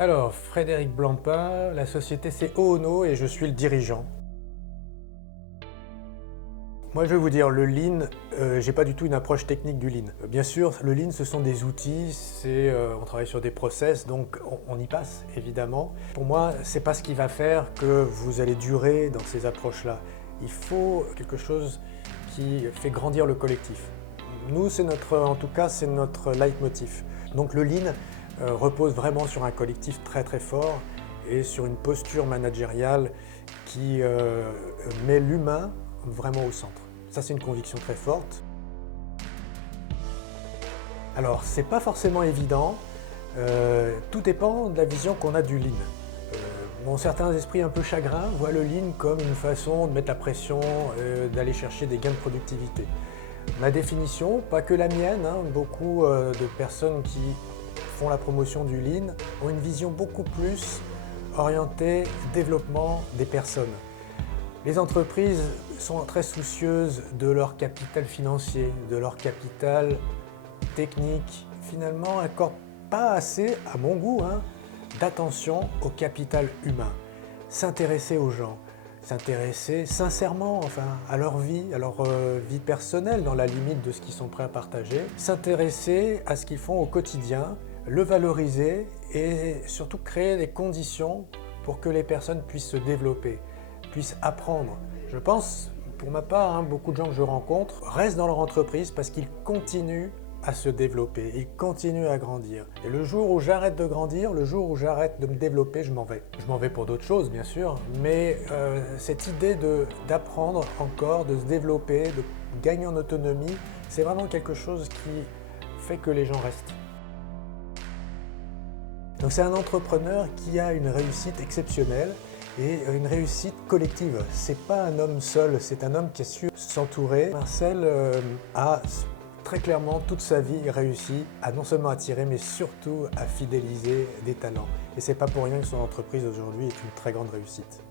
Alors, Frédéric Blancpain, la société c'est Oono et je suis le dirigeant. Moi je vais vous dire, le Lean, j'ai pas du tout une approche technique du Lean. Bien sûr, le Lean ce sont des outils, on travaille sur des process, donc on y passe évidemment. Pour moi, c'est pas ce qui va faire que vous allez durer dans ces approches-là. Il faut quelque chose qui fait grandir le collectif. Nous, en tout cas, c'est notre leitmotiv. Donc le Lean repose vraiment sur un collectif très très fort et sur une posture managériale qui met l'humain vraiment au centre. Ça, c'est une conviction très forte. Alors, c'est pas forcément évident. Tout dépend de la vision qu'on a du Lean. Certains esprits un peu chagrins voient le Lean comme une façon de mettre la pression, d'aller chercher des gains de productivité. Ma définition, pas que la mienne, beaucoup de personnes qui font la promotion du Lean ont une vision beaucoup plus orientée développement des personnes. Les entreprises sont très soucieuses de leur capital financier, de leur capital technique. Finalement, n'accordent pas assez, à mon goût, d'attention au capital humain. S'intéresser aux gens, s'intéresser sincèrement à leur vie personnelle dans la limite de ce qu'ils sont prêts à partager, s'intéresser à ce qu'ils font au quotidien, le valoriser et surtout créer des conditions pour que les personnes puissent se développer, puissent apprendre. Je pense, pour ma part, beaucoup de gens que je rencontre restent dans leur entreprise parce qu'ils continuent à se développer, ils continuent à grandir. Et le jour où j'arrête de grandir, le jour où j'arrête de me développer, je m'en vais. Je m'en vais pour d'autres choses, bien sûr, mais cette idée d'apprendre encore, de se développer, de gagner en autonomie, c'est vraiment quelque chose qui fait que les gens restent. Donc c'est un entrepreneur qui a une réussite exceptionnelle et une réussite collective. C'est pas un homme seul, c'est un homme qui a su s'entourer. Marcel a très clairement toute sa vie réussi à non seulement attirer mais surtout à fidéliser des talents. Et c'est pas pour rien que son entreprise aujourd'hui est une très grande réussite.